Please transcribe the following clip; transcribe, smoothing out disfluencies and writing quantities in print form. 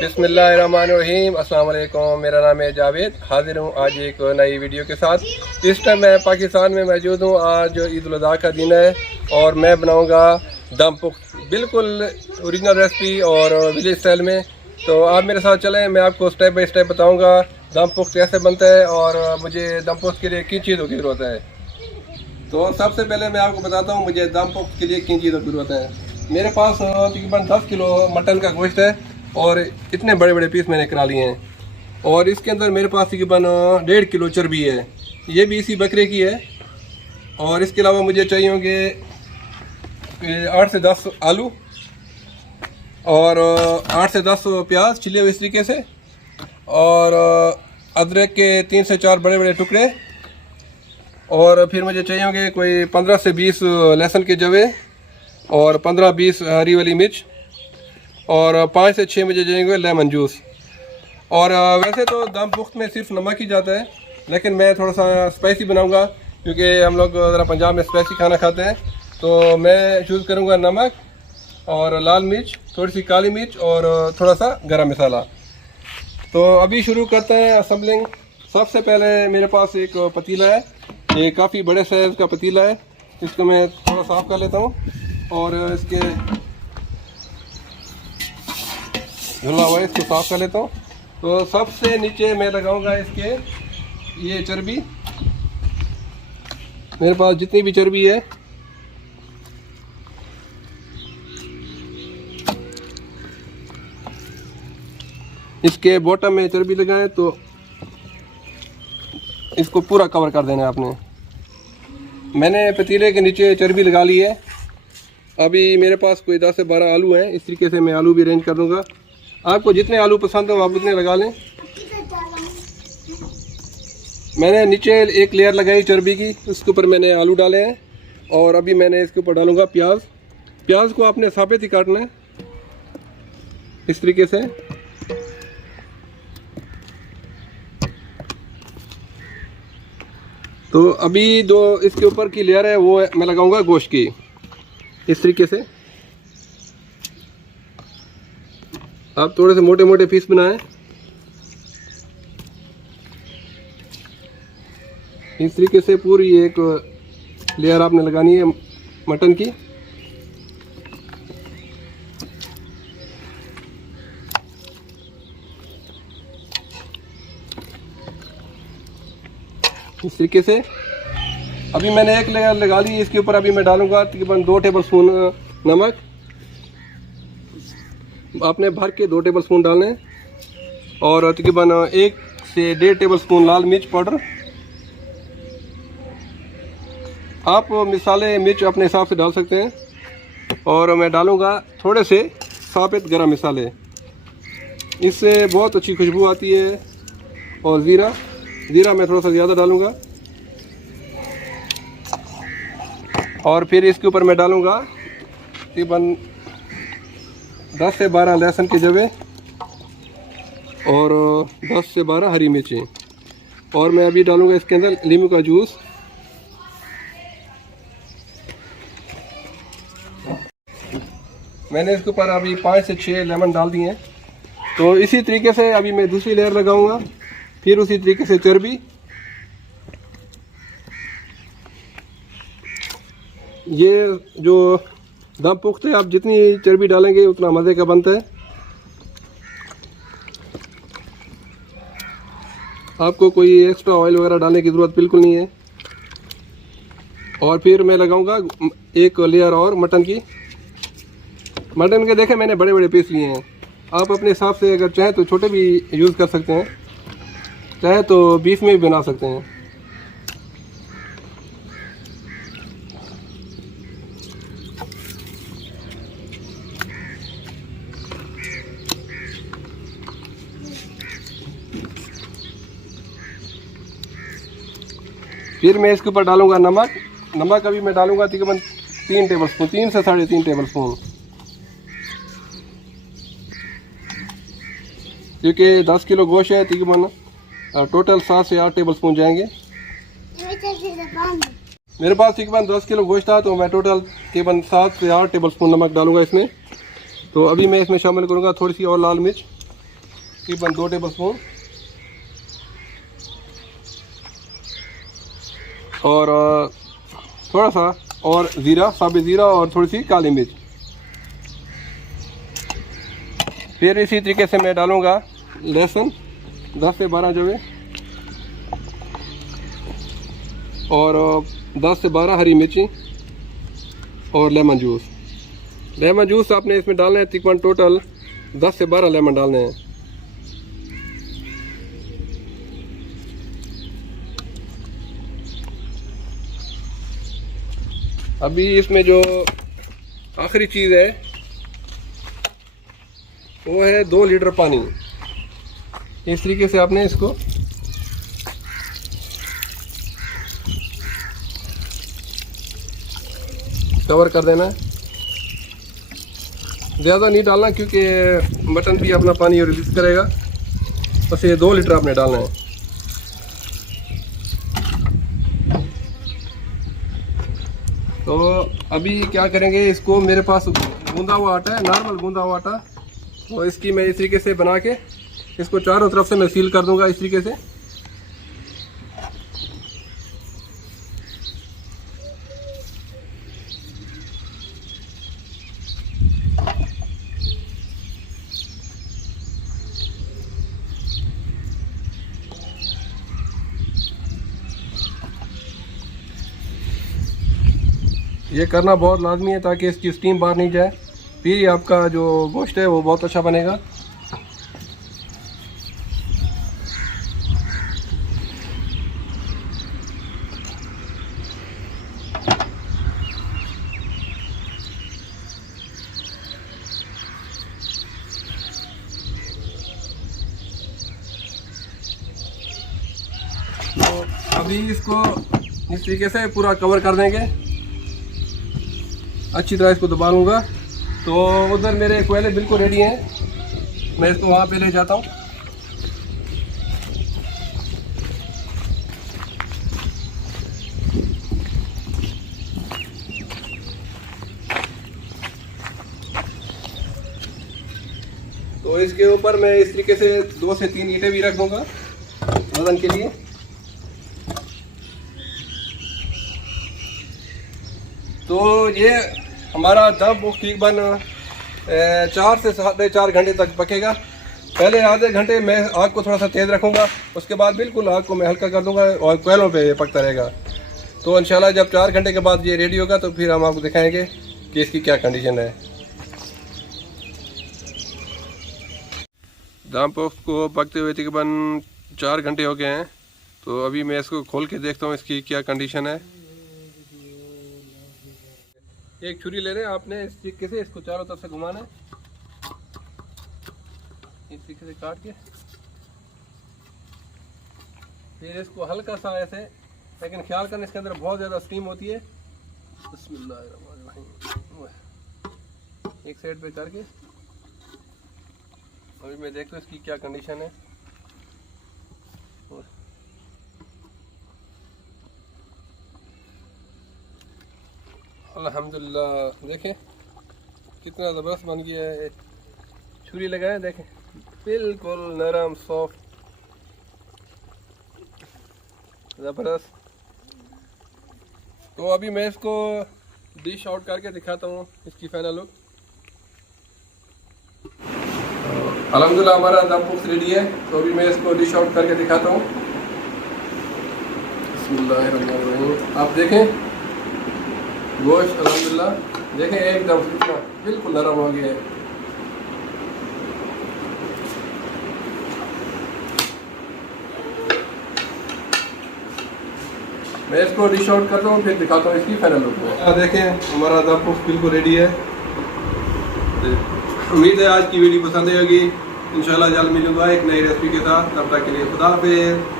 बिस्मिल्लाहिर्रहमानिर्रहीम। अस्सलाम वालेकुम। मेरा नाम है जावेद। हाजिर हूँ आज एक नई वीडियो के साथ। इस टाइम मैं पाकिस्तान में मौजूद हूँ। आज ईद उल अज़हा का दिन है और मैं बनाऊँगा दम पुख्त, बिल्कुल ओरिजिनल रेसिपी और विलेज स्टाइल में। तो आप मेरे साथ चलें, मैं आपको स्टेप बाय स्टेप बताऊँगा दम पुख्त कैसे बनता है और मुझे दम पुख्त के लिए किन चीज़ों की ज़रूरत है। तो सबसे पहले मैं आपको बताता हूँ मुझे दम पुख्त के लिए किन चीज़ों की ज़रूरत है। मेरे पास तकरीबन 10 किलो मटन का गोश्त है और इतने बड़े बड़े पीस मैंने करा लिए हैं। और इसके अंदर मेरे पास तकरीबन 1.5 किलो चर्बी है, ये भी इसी बकरे की है। और इसके अलावा मुझे चाहिए होंगे 8 से 10 आलू और 8 से 10 प्याज छिले हुए इस तरीके से, और अदरक के 3 से 4 बड़े बड़े टुकड़े, और फिर मुझे चाहिए होंगे कोई 15 से 20 लहसुन के जवे और 15-20 हरी वाली मिर्च, और 5 से 6 मुझे चाहिए लेमन जूस। और वैसे तो दम पुख्त में सिर्फ नमक ही जाता है, लेकिन मैं थोड़ा सा स्पाइसी बनाऊंगा क्योंकि हम लोग ज़रा पंजाब में स्पाइसी खाना खाते हैं। तो मैं चूज़ करूंगा नमक और लाल मिर्च, थोड़ी सी काली मिर्च और थोड़ा सा गरम मसाला। तो अभी शुरू करते हैं असेंबलिंग। सबसे पहले मेरे पास एक पतीला है, ये काफ़ी बड़े साइज़ का पतीला है। इसको मैं थोड़ा साफ़ कर लेता हूँ और इसके धुला हुआ है इसको साफ़ कर लेता हूँ। तो सबसे नीचे मैं लगाऊंगा इसके ये चर्बी, मेरे पास जितनी भी चर्बी है इसके बॉटम में चर्बी लगाएं, तो इसको पूरा कवर कर देना है आपने। मैंने पतीले के नीचे चर्बी लगा ली है। अभी मेरे पास कोई 10 से 12 आलू हैं, इस तरीके से मैं आलू भी अरेंज कर दूंगा। आपको जितने आलू पसंद हो आप उतने लगा लें। मैंने नीचे एक लेयर लगाई चर्बी की, उसके ऊपर मैंने आलू डाले हैं और अभी मैंने इसके ऊपर डालूंगा प्याज। प्याज को आपने साबित ही काटना है इस तरीके से। तो अभी जो इसके ऊपर की लेयर है वो मैं लगाऊंगा गोश्त की, इस तरीके से। आप थोड़े से मोटे मोटे पीस बनाएं, इस तरीके से पूरी एक लेयर आपने लगानी है मटन की। इस तरीके से अभी मैंने एक लेयर लगा ली। इसके ऊपर अभी मैं डालूंगा तकरीबन 2 टेबल स्पून नमक। आपने भर के 2 टेबल स्पून डालने, और तकरीबन 1 से 1.5 टेबल स्पून लाल मिर्च पाउडर। आप मिसाले मिर्च अपने हिसाब से डाल सकते हैं। और मैं डालूंगा थोड़े से साबित गरम मसाले, इससे बहुत अच्छी खुशबू आती है। और ज़ीरा मैं थोड़ा सा ज़्यादा डालूंगा। और फिर इसके ऊपर मैं डालूंगा तकरीबन 10 से 12 लहसुन के जवे और 10 से 12 हरी मिर्चें। और मैं अभी डालूंगा इसके अंदर नींबू का जूस। मैंने इसके ऊपर अभी 5 से 6 लेमन डाल दिए हैं। तो इसी तरीके से अभी मैं दूसरी लेयर लगाऊंगा, फिर उसी तरीके से चर्बी। ये जो दम पुख्त है, आप जितनी चर्बी डालेंगे उतना मज़े का बनता है। आपको कोई एक्स्ट्रा ऑयल वगैरह डालने की ज़रूरत बिल्कुल नहीं है। और फिर मैं लगाऊंगा एक लेयर और मटन की। मटन के देखें मैंने बड़े बड़े पीस लिए हैं। आप अपने हिसाब से अगर चाहें तो छोटे भी यूज़ कर सकते हैं, चाहे तो बीफ में भी बना सकते हैं। फिर मैं इसके ऊपर डालूंगा नमक अभी मैं डालूंगा तकरीबन 3 टेबल स्पून, 3 से 3.5 टेबल स्पून, क्योंकि 10 किलो गोश्त है। तकरीबन टोटल 7 से 8 टेबल स्पून जाएंगे। मेरे पास तकरीबन 10 किलो गोश्त था, तो मैं टोटल तकरीबन 7 से 8 टेबल स्पून नमक डालूंगा इसमें। तो अभी मैं इसमें शामिल करूंगा थोड़ी सी और लाल मिर्च, तकरीबन 2 टेबल स्पून, और थोड़ा सा और ज़ीरा, साबित ज़ीरा, और थोड़ी सी काली मिर्च। फिर इसी तरीके से मैं डालूँगा लहसुन 10 से 12 जो है, और 10 से 12 हरी मिर्ची, और लेमन जूस। लेमन जूस आपने इसमें डालना है तकरीबन टोटल 10 से 12 लेमन डालने हैं। अभी इसमें जो आखिरी चीज़ है वो है 2 लीटर पानी। इस तरीके से आपने इसको कवर कर देना है। ज़्यादा नहीं डालना क्योंकि मटन भी अपना पानी रिलीज करेगा, बस ये 2 लीटर आपने डालना है। तो अभी क्या करेंगे, इसको मेरे पास गूंदा हुआ आटा है, नॉर्मल गूंदा हुआ आटा, तो इसकी मैं इस तरीके से बना के इसको चारों तरफ से मैं सील कर दूंगा इस तरीके से। ये करना बहुत लाजमी है ताकि इसकी स्टीम बाहर नहीं जाए, फिर ही आपका जो गोश्त है वो बहुत अच्छा बनेगा। तो अभी इसको इस तरीके से पूरा कवर कर देंगे, अच्छी तरह इसको दबा लूँगा। तो उधर मेरे कोयले बिल्कुल रेडी हैं, मैं इसको वहाँ पे ले जाता हूँ। तो इसके ऊपर मैं इस तरीके से 2 से 3 ईंटें भी रख दूँगा वजन के लिए। तो ये हमारा दम तकरीबन 4 से 4.5 घंटे तक पकेगा। पहले आधे घंटे मैं आग को थोड़ा सा तेज़ रखूँगा, उसके बाद बिल्कुल आग को मैं हल्का कर दूँगा और कोयलों पे ये पकता रहेगा। तो इंशाल्लाह जब 4 घंटे के बाद ये रेडी होगा तो फिर हम आपको दिखाएंगे कि इसकी क्या कंडीशन है। दम पोस्त को पकते हुए तकरीबन 4 घंटे हो गए हैं। तो अभी मैं इसको खोल के देखता हूँ इसकी क्या कंडीशन है। एक छुरी ले रहे हैं आपने, इस तरीके से इसको चारों तरफ से घुमाना है, इस तरीके से काट के फिर इसको हल्का सा ऐसे, लेकिन ख्याल करना इसके अंदर बहुत ज़्यादा स्टीम होती है। बिस्मिल्लाहिर्रहमानिर्रहीम। एक साइड पे करके अभी मैं देखता हूँ इसकी क्या कंडीशन है। अल्हम्दुलिल्लाह, देखें कितना ज़बरदस्त बन गया है। छुरी लगाए देखें, बिल्कुल नरम सॉफ्ट ज़बरदस्त। तो अभी मैं इसको डिश आउट करके दिखाता हूँ इसकी फाइनल लुक। अल्हम्दुलिल्लाह हमारा दम पोस्त रेडी है। तो अभी मैं इसको डिश आउट करके दिखाता हूँ। बिस्मिल्लाहिर्रहमानिर्रहीम। आप देखें गोश्त अल्हम्दुलिल्लाह देखें एकदम बिल्कुल नरम हो गया है। मैं इसको डिश आउट करता हूँ फिर दिखाता हूँ इसकी फाइनल लुक में। देखें हमारा दम पोस्त बिल्कुल रेडी है। उम्मीद है आज की वीडियो पसंद आएगी। इंशाल्लाह जल्द मिलूंगा एक नई रेसिपी के साथ। तब तक के लिए खुदा हाफिज़।